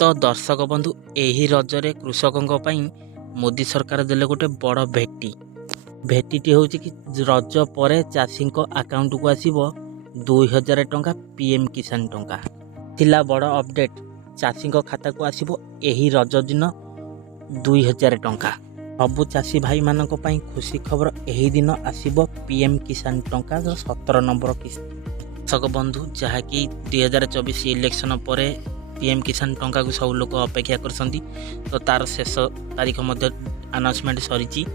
तो दर्शक बंधु यही रजरे कृषकों मोदी सरकार देले गोटे बड़ भेटी हूँ कि रज पर चाषी आकाउंट को आसो 2000 टंका पीएम किसान टंका थिला बड़ अपडेट चाषी खाता को आसो यही रज दिन 2000 टंका। सबु चाषी भाई मान खुशी खबर यही दिन आसो पीएम किसान टंका 17 नंबर किस्ती। दर्शक बंधु जहाँकि 2024 इलेक्शन पर पीएम किसान टंका को सब लोग अपेक्षा कर तार शेष तारीख अनाउंसमेंट सरी।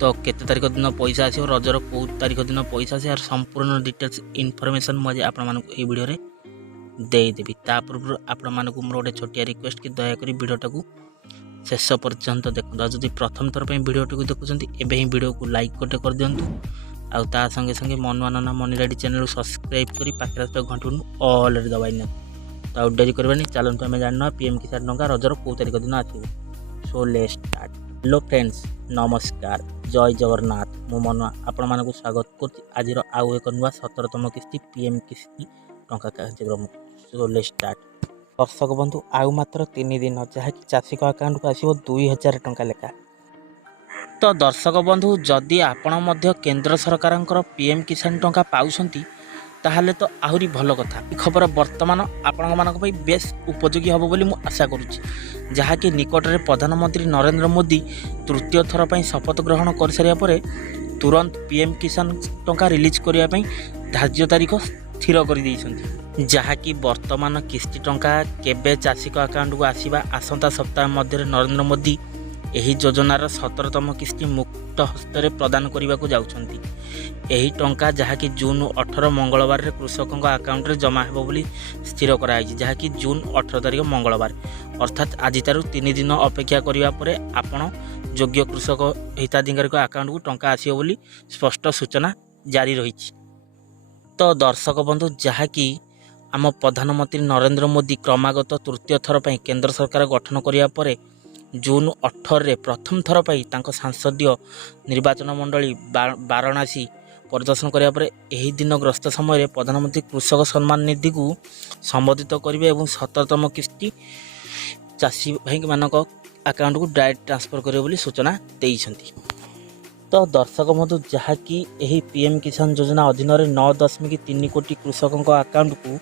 तो केते तारीख दिन पैसा आसो रजर कौ तारीख दिन पैसा आस संपूर्ण डिटेल्स इनफॉरमेशन मुझे आपको भिडियो देदेवी। ता पूर्व आपण को मोर गोटे छोटिया रिक्वेस्ट कि दयाकोरी भिडियोटा को शेष पर्यंत देखो। जदि प्रथम थर पर भिडियोटी को देखुंत एवं ही भिडियो को लाइक गोटे कर दिंतु आउ ता संगे संगे मनवाना मनी रेडी चैनल सब्सक्राइब करी पाखे घंटी ऑल दबाई न। तो आउ डेरी करवानी चलते आम जान पीएम किसान टंका रजर कौ तारीख दिन आसो। So let's start. Hello friends नमस्कार जय जगन्नाथ मो मनवा आपण मानक स्वागत कर आज आउ एक नुआ 17तम किस्ती पीएम किस्ती टंका कार्यक्रम। So let's start. दर्शक बंधु आउ मात्र 3 दिन जहाँकि चाषी अकाउंट को आसो 2000 टंका लेखा। तो दर्शक बंधु जदि आपण मध्य केंद्र सरकार पीएम किसान टंका पाउछंती ताहले तो आहुरी भल कथा। खबर वर्तमान आपण मानक बेस उपयोगी हम बोली मु आशा करुच्ची। जहाँकि निकट में प्रधानमंत्री नरेंद्र मोदी तृतीय थर पर शपथ ग्रहण कर सारिया परे तुरंत पीएम किसान टंका रिलीज करने धार्य तारीख स्थिर कर जहाँकि वर्तमान किस्ती टंका केबे चाषी अकाउंट को आसवा आसंता सप्ताह मध्य नरेंद्र मोदी यही योजनार 17तम किस्ती मुक्त हस्ତରେ प्रदान करने को जाउछंती। यही टंका जहाँकि जून 18 मंगलवार कृषकों आकाउंट रे जमा हेबो बोली स्थिर कराई। जहाँकि जून 18 तारीख मंगलवार अर्थात आज तारू 3 दिन अपेक्षा करिवा परे आपण योग्य कृषक हिताधिकारी आकाउंट को टंका आसियो बोली स्पष्ट सूचना जारी रही। तो दर्शक बंधु जहाँकि आम प्रधानमंत्री नरेंद्र मोदी क्रमागत तृतीय थर पर केंद्र सरकार गठन करिया परे जून 18 प्रथम थर पर सांसदीय निर्वाचन मंडली वाराणसी परिदर्शन करने पर यही दिन ग्रस्त समय प्रधानमंत्री कृषक सम्मान निधि को संबोधित करेंगे और 17तम किस्ती चाषी भाई मान अकाउंट को डायरेक्ट ट्रांसफर करेंगे बोली सूचना देइछंती। तो दर्शक बंधु जहाँकि यही पीएम किसान योजना अधीन 9.3 कोटी कृषकों अकाउंट को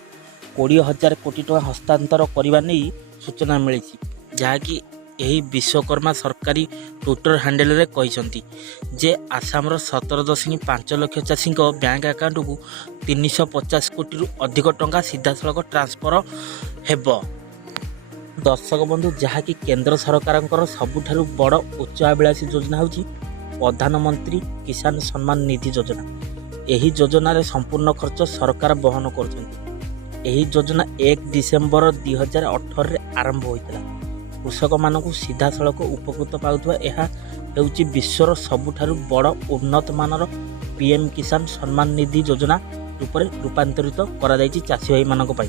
20,000 कोटी टका हस्तांतर करने नहीं सूचना मिली। जहाँकि यही विश्वकर्मा सरकारी ट्विटर हैंडल रे कहते जे आसामर 17.5 लाख चाषी बैंक अकाउंट को 350 कोटी रु अधिक टंका सीधा सड़क ट्रांसफर हेब। दर्शक बंधु जहाँकि केंद्र सरकार सबुठारु बड़ उच्चाभिलाषी योजना होची प्रधानमंत्री किसान सम्मान निधि योजना। यही योजन संपूर्ण खर्च सरकार बहन कर। योजना 1 डिसेम्बर 2018 आरंभ होता। कृषक मानक सीधा सड़क उपकृत पाउथुवा यह हेउची विश्वर सबुठारु बड़ उन्नत मानर पीएम किसान सम्मान निधि योजना रूप रूपांतरित करा जायछि चाषी भाई मानक पाई।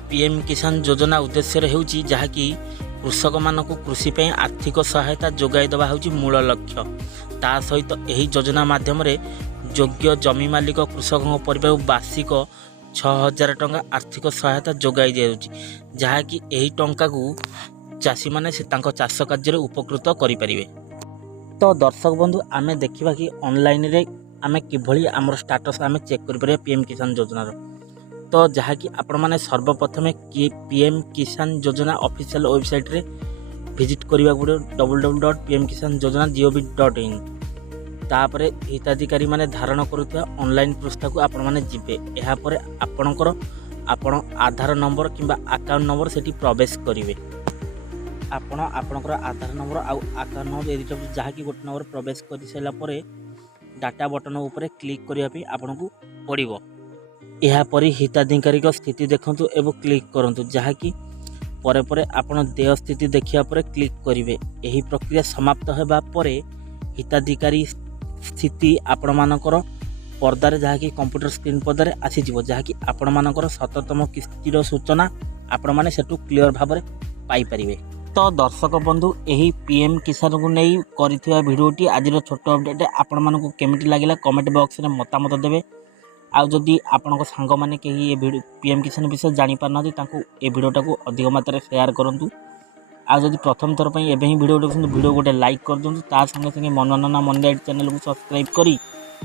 पीएम किसान योजना उद्देश्य हेउची जहाँकि कृषक मानक कृषि पे आर्थिक सहायता जोगाई देवा हेउची मूल लक्ष्य। ता सहित यही योजना माध्यम योग्य जमी मालिक कृषकों परिवार वार्षिक 6,000 टंका आर्थिक सहायता जोगाई दिया जहाँकि यही टंका को चाषी मैंने चाष कार्य उपकृत करें। तो दर्शक बंधु आमे देखा कि ऑनलाइन रे आमे किभली आमर स्टाटस आमे चेक कर पीएम किसान योजनार। तो जहाँकि आपण मैंने सर्वप्रथमे पीएम किसान योजना ऑफिशियल वेबसाइट रे विजिट करने पड़ो www.pmkisanYojana.gov.in। तापर हिताधिकारी माने धारण करुवा ऑनलाइन पृष्ठा को आपण माने जिबे। एहा परे आपणकर आपण आधार नंबर किंबा अकाउंट नंबर सेठी प्रवेश करिवे। आपण आपणकर आधार नंबर आउ अकाउंट नंबर एदिट जहाँ कि गोटे नंबर प्रवेश कर सारा परे डाटा बटन उपरे क्लिक करिया पे आपनकु पड़िबो। एहा परे हिताधिकारी स्थिति देखंतु एवं क्लिक करंतु जहाँ कि परे परे आपण देय स्थिति देखिया परे क्लिक करिवे। एही प्रक्रिया समाप्त हेबा परे हिताधिकारी स्थिति आपण मानकर पर्दार जहाँकि कंप्यूटर स्क्रीन पर्दार आसीजिवो जहाँकि आपण मानकर 17तम किस्तीर सूचना आपण माने सेटू क्लियर भाव में पाई परिवे। तो दर्शक बंधु यही पीएम किसान को नहीं करिथिबा भिडियोटी आज छोट अपडेट आपण मानकु केमिति लागिला कमेंट बॉक्स में मतामत देवे आदि आपण सांग मैंने कहीं ये पीएम किसान विषय जापारना ये भिडटा को अधिक मात्रा सेयार करूँ। आदि प्रथम थर पर एवं ही भिडियो देखते भिडियो गोटे लाइक कर दिखाँ ता संगे संगे मनोरंजन मंडे चैनल को सब्सक्राइब करी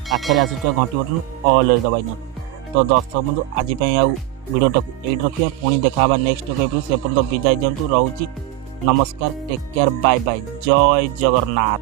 पाखे आसूा घंटी बटन ऑल दबाई ना। तो दर्शक बंधु आज भिडियोटा को ये रखा पुणी देखा नेक्स्ट से पर्यटन विदाय दिंतु रोची। नमस्कार, टेक केयर, बाय बाय, जय जगन्नाथ।